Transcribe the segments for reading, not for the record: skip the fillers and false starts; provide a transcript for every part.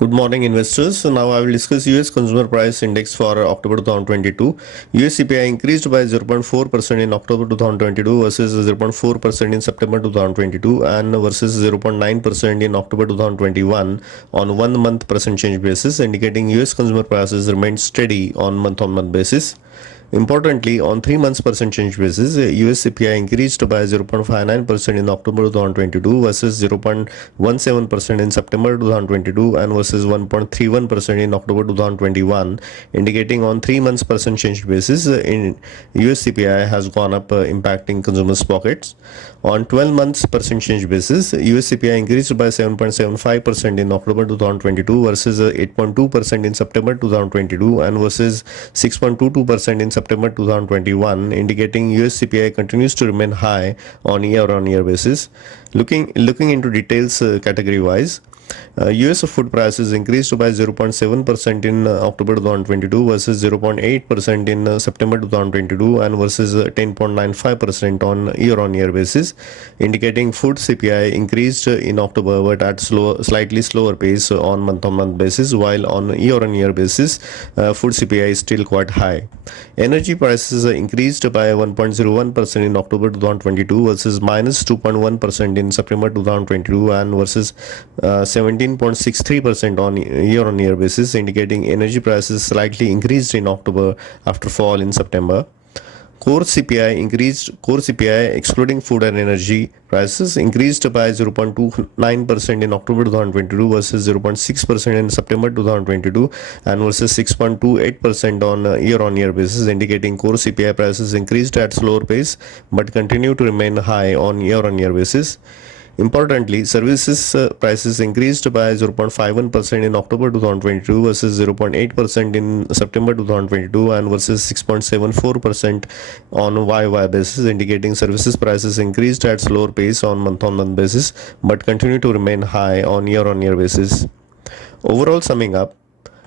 Good morning, investors. So now I will discuss US Consumer Price Index for October 2022. US CPI increased by 0.4% in October 2022 versus 0.4% in September 2022 and versus 0.9% in October 2021 on 1 month percent change basis, indicating US consumer prices remained steady on month basis. Importantly, on 3 months percent change basis, US CPI increased by 0.59% in October 2022 versus 0.17% in September 2022 and versus 1.31% in October 2021, indicating on 3 months percent change basis, in US CPI has gone up, impacting consumers' pockets. On 12 months percent change basis, US CPI increased by 7.75% in October 2022 versus 8.2% in September 2022 and versus 6.22% in September 2021, indicating US CPI continues to remain high on year-on-year basis. Looking into details category wise, US food prices increased by 0.7% in October 2022 versus 0.8% in September 2022 and versus 10.95% on year-on-year basis, indicating food CPI increased in October but at slightly slower pace on month-on-month basis, while on year-on-year basis, food CPI is still quite high. Energy prices increased by 1.01% in October 2022 versus minus 2.1% in September 2022 and versus 17.63% on year-on-year basis, indicating energy prices slightly increased in October after fall in September. Core CPI excluding food and energy prices increased by 0.29% in October 2022 versus 0.6% in September 2022 and versus 6.28% on year-on-year basis, indicating core CPI prices increased at slower pace but continue to remain high on year-on-year basis. Importantly, services prices increased by 0.51% in October 2022 versus 0.8% in September 2022 and versus 6.74% on YY basis, indicating services prices increased at slower pace on month-on-month basis but continue to remain high on year-on-year basis. Overall, summing up,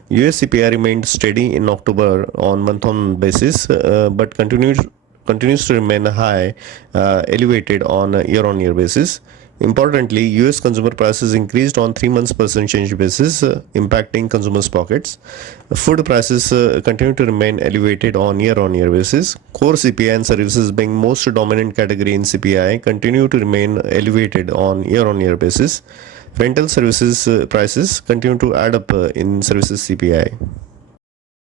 US CPI remained steady in October on month-on basis but continues to remain high, elevated on year-on-year basis. Importantly, US consumer prices increased on 3 months percent change basis, impacting consumers' pockets. Food prices continue to remain elevated on year-on-year basis. Core CPI and services, being most dominant category in CPI, continue to remain elevated on year-on-year basis. Rental services prices continue to add up in services CPI.